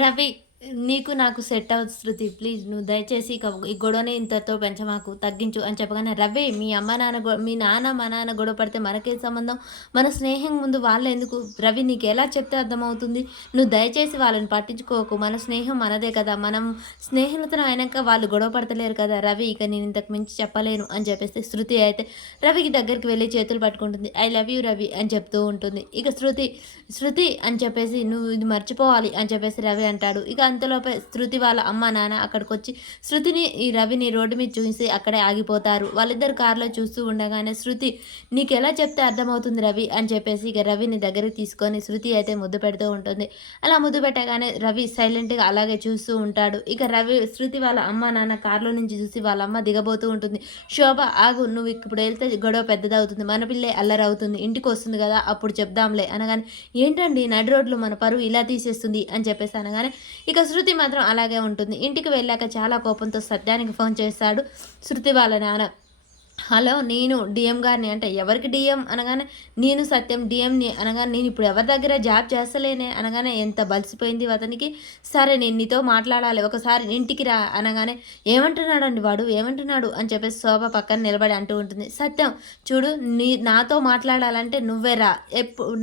రవి, నీకు నాకు సెట్ అవ్వదు శృతి. ప్లీజ్ నువ్వు దయచేసి ఇక ఈ గొడవని ఇంతతో పెంచమాకు, తగ్గించు అని చెప్పగానే, రవి మీ అమ్మ నాన్న మీ నాన్న మా నాన్న గొడవ పడితే మనకేం సంబంధం? మన స్నేహం ముందు వాళ్ళెందుకు? రవి నీకు ఎలా చెప్తే అర్థమవుతుంది? నువ్వు దయచేసి వాళ్ళని పట్టించుకోకు. మన స్నేహం మనదే కదా. మనం స్నేహితులం అయినాక వాళ్ళు గొడవ పడతలేరు కదా రవి. ఇక నేను ఇంతకు మించి చెప్పలేను అని చెప్పేసి శృతి అయితే రవికి దగ్గరికి వెళ్ళి చేతులు పట్టుకుంటుంది. ఐ లవ్ యూ రవి అని చెప్తూ ఉంటుంది. ఇక శృతి శృతి అని చెప్పేసి నువ్వు ఇది మర్చిపోవాలి అని చెప్పేసి రవి అంటాడు. ఇక అంతలోపే శృతి వాళ్ళ అమ్మ నాన్న అక్కడికి వచ్చి శృతిని ఈ రవిని రోడ్డు మీద చూసి అక్కడే ఆగిపోతారు. వాళ్ళిద్దరు కారులో చూస్తూ ఉండగానే శృతి నీకు ఎలా చెప్తే అర్థమవుతుంది రవి అని చెప్పేసి ఇక రవిని దగ్గరికి తీసుకొని శృతి అయితే ముద్దు పెడుతూ ఉంటుంది. అలా ముద్దు పెట్టగానే రవి సైలెంట్గా అలాగే చూస్తూ ఉంటాడు. ఇక రవి శృతి వాళ్ళ అమ్మ నాన్న కారులో నుంచి చూసి వాళ్ళ అమ్మ దిగబోతూ ఉంటుంది. శోభ ఆగు, నువ్వు ఇప్పుడు వెళ్తే గొడవ పెద్దదవుతుంది, మన పిల్లే అల్లరవుతుంది, ఇంటికి వస్తుంది కదా అప్పుడు చెప్దాంలే అనగానే, ఏంటండి నడి రోడ్లు మన పరువు ఇలా తీసేస్తుంది అని చెప్పేసి అనగానే ఇక శృతి మాత్రం అలాగే ఉంటుంది. ఇంటికి వెళ్ళాక చాలా కోపంతో సత్యానికి ఫోన్ చేస్తాడు శృతి వాళ్ళ నాన్న. హలో, నేను డిఎం గారిని అంటే ఎవరికి డిఎం అనగానే, నేను సత్యం డిఎంని అనగానే, నేను ఇప్పుడు ఎవరి దగ్గర జాబ్ చేస్తలేనే అనగానే ఎంత బలిసిపోయింది అతనికి. సరే నేను నీతో మాట్లాడాలి, ఒకసారి ఇంటికి రా అనగానే, ఏమంటున్నాడండి వాడు, ఏమంటున్నాడు అని చెప్పేసి శోభ పక్కన నిలబడి అంటూ ఉంటుంది. సత్యం చూడు, నాతో మాట్లాడాలంటే నువ్వే రా,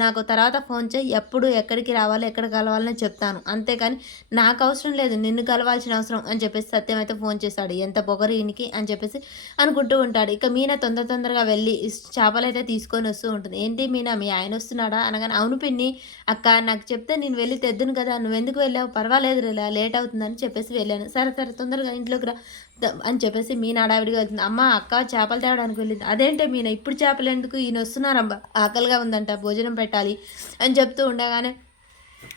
నాకు తర్వాత ఫోన్ చేయి, ఎప్పుడు ఎక్కడికి రావాలో ఎక్కడ కలవాలని చెప్తాను, అంతేకాని నాకు అవసరం లేదు, నిన్ను కలవాల్సిన అవసరం అని చెప్పేసి సత్యం అయితే ఫోన్ చేశాడు. ఎంత పొగరు ఈయనకి అని చెప్పేసి అనుకుంటూ ఉంటాడు. ఇక మీనా తొందరగా వెళ్ళి చేపలైతే తీసుకొని వస్తూ ఉంటుంది. ఏంటి మీనా, మీ ఆయన వస్తున్నాడా అనగానే, అవును పిన్ని, అక్క నాకు చెప్తే నేను వెళ్ళి తెద్దును కదా, నువ్వెందుకు వెళ్ళావు, పర్వాలేదు ఇలా లేట్ అవుతుందని చెప్పేసి వెళ్ళాను. సరే సరే తొందరగా ఇంట్లోకి రా అని చెప్పేసి మీనా హడావిడిగా వెళ్తుంది. అమ్మ అక్క చేపలు తేవడానికి వెళ్ళింది. అదేంటే మీనా ఇప్పుడు చేపలు ఎందుకు, ఈయన వస్తున్నారబ్బా, ఆకలిగా ఉందంట, భోజనం పెట్టాలి అని చెప్తూ ఉండగానే,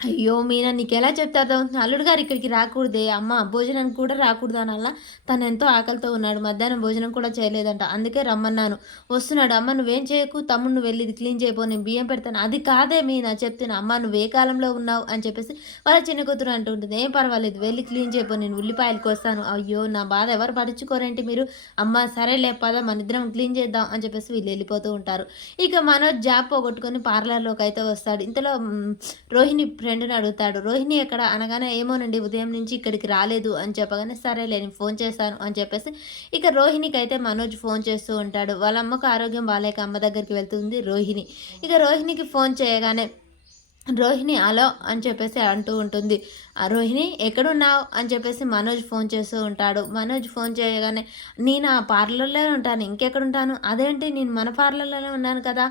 అయ్యో మీనా నీకెలా చెప్తే అర్థమవుతుంది, అల్లుడు గారు ఇక్కడికి రాకూడదే, అమ్మ భోజనానికి కూడా రాకూడదు అనల్లా, తను ఎంతో ఆకలితో ఉన్నాడు, మధ్యాహ్నం భోజనం కూడా చేయలేదంట, అందుకే రమ్మన్నాను, వస్తున్నాడు. అమ్మ నువ్వేం చేయకు, తమ్ముడు వెళ్ళి ఇది క్లీన్ చేయబో, నేను బియ్యం పెడతాను. అది కాదే మీనా చెప్తున్నా, అమ్మ నువ్వు ఏ కాలంలో ఉన్నావు అని చెప్పేసి వాళ్ళ చిన్న కూతురు అంటూ ఉంటుంది. ఏం పర్వాలేదు వెళ్ళి క్లీన్ చేయబో, నేను ఉల్లిపాయలకు వస్తాను. అయ్యో నా బాధ ఎవరు పడుచుకోరేంటి మీరు, అమ్మ సరేలే పద మన ఇద్దరం క్లీన్ చేద్దాం అని చెప్పేసి వీళ్ళు వెళ్ళిపోతూ ఉంటారు. ఇక మనోజ్ జాబ్ పోగొట్టుకొని పార్లర్లోకి అయితే వస్తాడు. ఇంతలో రోహిణి ఫ్రెండ్ని అడుగుతాడు. రోహిణి ఎక్కడ అనగానే, ఏమోనండి ఉదయం నుంచి ఇక్కడికి రాలేదు అని చెప్పగానే, సరేలే నేను ఫోన్ చేశాను అని చెప్పేసి ఇక రోహిణికి అయితే మనోజ్ ఫోన్ చేస్తూ ఉంటాడు. వాళ్ళ అమ్మకు ఆరోగ్యం బాగాలేక అమ్మ దగ్గరికి వెళ్తుంది రోహిణి. ఇక రోహిణికి ఫోన్ చేయగానే రోహిణి హలో అని చెప్పేసి అంటూ ఉంటుంది. ఆ రోహిణి ఎక్కడున్నావు అని చెప్పేసి మనోజ్ ఫోన్ చేస్తూ ఉంటాడు. మనోజ్ ఫోన్ చేయగానే, నేను ఆ పార్లర్లోనే ఉంటాను, ఇంకెక్కడుంటాను, అదేంటి నేను మన పార్లర్లోనే ఉన్నాను కదా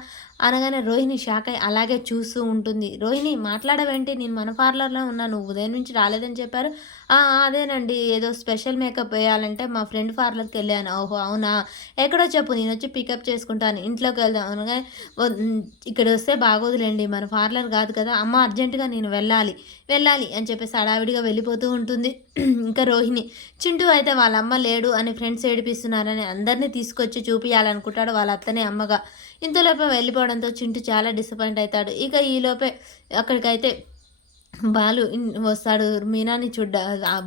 అనగానే రోహిణి షాక్ అయి అలాగే చూస్తూ ఉంటుంది. రోహిణి మాట్లాడవేంటి, నేను మన పార్లర్లో ఉన్నాను, ఉదయం నుంచి రాలేదని చెప్పారు. అదేనండి ఏదో స్పెషల్ మేకప్ వేయాలంటే మా ఫ్రెండ్ పార్లర్కి వెళ్ళాను. ఓహో అవునా, ఎక్కడో చెప్పు నేను వచ్చి పికప్ చేసుకుంటాను, ఇంట్లోకి వెళ్దాం అనగానే, ఇక్కడ వస్తే బాగోదులేండి మన పార్లర్ కాదు కదా, అమ్మ అర్జెంటుగా నేను వెళ్ళాలి అని చెప్పేసి హడావిడిగా వెళ్ళిపోతూ ఉంటుంది. ఇంకా రోహిణి చింటూ అయితే వాళ్ళ అమ్మ లేడు అని ఫ్రెండ్స్ ఏడిపిస్తున్నారని అందరినీ తీసుకొచ్చి చూపించాలనుకుంటాడు వాళ్ళ అత్తనే అమ్మగా. ఇంతలోపే వెళ్ళిపోవడంతో చింటూ చాలా డిసప్పాయింట్ అవుతాడు. ఇక ఈలోపే అక్కడికైతే బాలు వస్తాడు మీనాని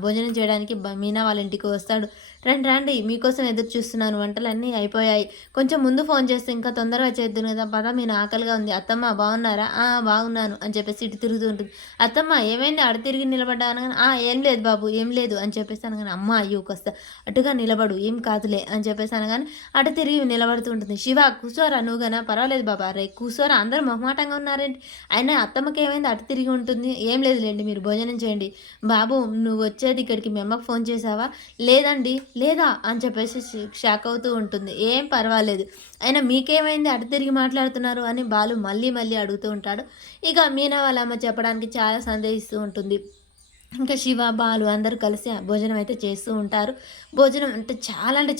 భోజనం చేయడానికి. మీనా వాళ్ళ ఇంటికి వస్తాడు. రండి రండి మీకోసం ఎదురు చూస్తున్నాను, వంటలన్నీ అయిపోయాయి, కొంచెం ముందు ఫోన్ చేస్తే ఇంకా తొందరగా చేద్దును కదా, పద మీనా ఆకలిగా ఉంది, అత్తమ్మ బాగున్నారా, బాగున్నాను అని చెప్పేసి ఇటు తిరుగుతూ ఉంటుంది. అత్తమ్మ ఏమైంది అడు తిరిగి నిలబడ్డా అనగానే, ఏం లేదు బాబు ఏం లేదు అని చెప్పేసి అనగానే, అమ్మ అయ్యో కాస్త అటుగా నిలబడు ఏం కాదులే అని చెప్పేసి అనగానే అటు తిరిగి నిలబడుతూ ఉంటుంది. శివ కూర్చోరా, నువ్వుగానా, పర్వాలేదు బాబా, రే కూర్చోరా, అందరూ మొహమాటంగా ఉన్నారేంటి, అయినా అత్తమ్మకి ఏమైంది అటు తిరిగి ఉంటుంది, ఏం లేదులేండి మీరు భోజనం చేయండి. బాబు నువ్వు వచ్చేది ఇక్కడికి మీ అమ్మకు ఫోన్ చేసావా, లేదండి, లేదా అని చెప్పేసి షాక్ అవుతూ ఉంటుంది. ఏం పర్వాలేదు, అయినా మీకేమైంది అటు తిరిగి మాట్లాడుతున్నారు అని బాలు మళ్ళీ అడుగుతూ ఉంటాడు. ఇక మీనా వాళ్ళ అమ్మ చెప్పడానికి చాలా సందేహిస్తూ ఉంటుంది. ఇంకా శివ బాలు అందరూ కలిసి భోజనం అయితే చేస్తూ ఉంటారు. భోజనం అంటే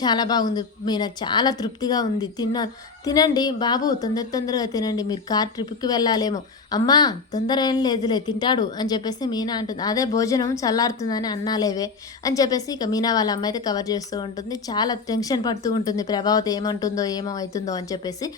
చాలా బాగుంది మీనా, చాలా తృప్తిగా ఉంది, తినండి బాబు, తొందరగా తినండి, మీరు కార్ ట్రిప్కి వెళ్ళాలేమో, అమ్మా తొందర ఏం లేదులే తింటాడు అని చెప్పేసి మీనా అంటుంది. అదే భోజనం చల్లారుతుందని అన్నాలేవే అని చెప్పేసి ఇక మీనా వాళ్ళ అమ్మ అయితే కవర్ చేస్తూ ఉంటుంది. చాలా టెన్షన్ పడుతూ ఉంటుంది ప్రభావతి ఏమంటుందో ఏమో అవుతుందో అని చెప్పేసి.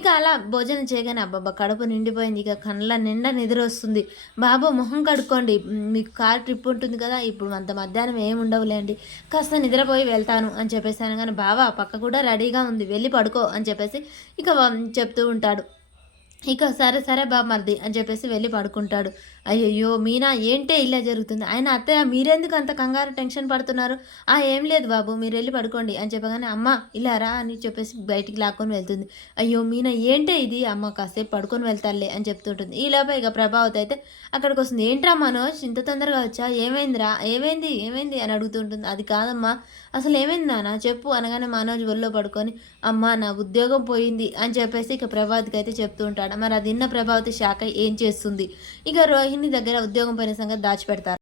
ఇక అలా భోజనం చేయగానే అబ్బబ్బా కడుపు నిండిపోయింది, ఇక కళ్ళ నిండా నిద్ర వస్తుంది. బాబు మొహం కడుక్కోండి, మీకు కార్ ట్రిప్ ఉంటుంది కదా, ఇప్పుడు అంత మధ్యాహ్నం ఏమి ఉండవులేండి, కాస్త నిద్రపోయి వెళ్తాను అని చెప్పేసి అనగానే, బావా పక్క కూడా రెడీగా ఉంది వెళ్ళి పడుకో అని చెప్పేసి ఇక చెప్తూ ఉంటాడు. ఇక సరే, సరే బామర్ది అని చెప్పేసి వెళ్లి పడుకుంటాడు. అయ్యయ్యో! మీనా ఏంటే ఇలా జరుగుతుంది? ఆయన అత్తయ్య మీరెందుకు అంత కంగారు టెన్షన్ పడుతున్నారు? ఏం లేదు బాబు మీరెళ్లి పడుకోండి అని చెప్పగానే, అమ్మ ఇలా రా అని చెప్పేసి బయటికి లాక్కొని వెళ్తుంది. అయ్యో! మీనా ఏంటే ఇది? అమ్మ కాసేపు పడుకొని వెళ్తానులే అని చెప్తుంటుంది. ఈలోపే ఇక ప్రభావతి అయితే అక్కడికొస్తుంది. ఏంట్రా మనోజ్ ఇంత తొందరగా వచ్చావు? ఏమైందిరా? ఏమైంది? ఏమైంది? అని అడుగుతూ ఉంటుంది. అది కాదమ్మా అసలేమైంది నాన్న చెప్పు అనగానే మనోజ్ ఒళ్ళో పడుకొని, అమ్మా నా ఉద్యోగం పోయింది అని చెప్పేసి ఇక ప్రభావతికైతే చెప్తూ ఉంటాడు. మరి అది విన్న ప్రభావతి షాక్ అయ్యి ఏం చేస్తుంది? ఇక రోహిణి దగ్గర ఉద్యోగం పోయిన సంగతి దాచిపెడతారు.